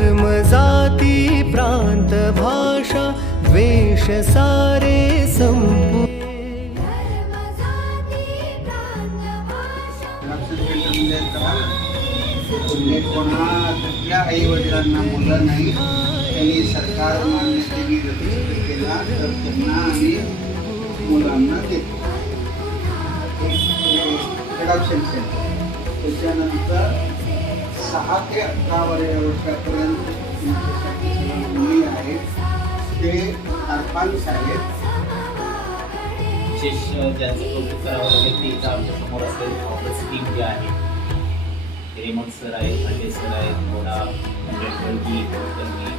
धर्म जाती प्रांत भाषा द्वेष सारे संपू. धर्म जाती प्रांत आई वडिलांना मुलं नाही त्यांनी सरकार मान्यतेने रजिस्टर केला तर त्यांना आम्ही मुलांना देतो एडॉप्शन सेंटर त्याच्यानंतर सहा ते अठरा वर्षापर्यंत मुली आहेत ते अर्पांश आहेत विशेष ज्यांचं कौतुक करावं लागेल ते इथं आमच्यासमोर असेल ऑफिस टीम जे आहे. हिरेमठ सर आहेत खंडे सर आहेत थोडा की कुलकर्णी